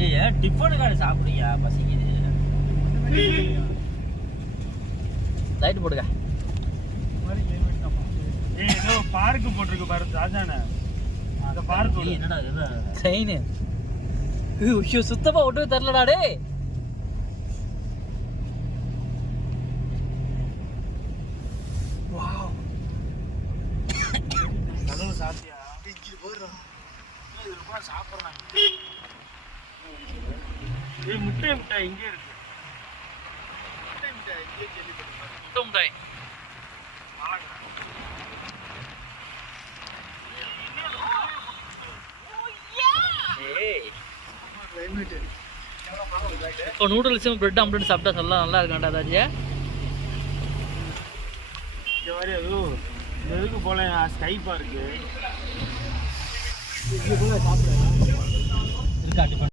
ஏய் tiffin card சாப்பிடுறியா? பசிக்குது. லைட் போடுங்க. ஏய் ஏதோ பார்க் போட்டுருக்கு பாரு ராஜானே. அந்த பார்க் என்னடா இது? செயின். ஐயோ சுத்தமா ஒட்டவே தெரியலடா டேய். வாவ். கதவு சாத்தியா? இங்க போறா. இது ரொம்ப சாப்பிடுறாங்க. ஏய் முட்டை இங்கே இருக்கு. முட்டை இங்கே கேள்விப்பட்டேன். முட்டை. இப்போ நூடுல்ஸும் பிரெட் ஆம்லெட் சாப்பிட்டா நல்லா இருக்காண்டா தாஜியா. இந்த மாதிரி அதுவும் எதுக்கு போல ஸ்கைப்பா இருக்கு. இருக்கா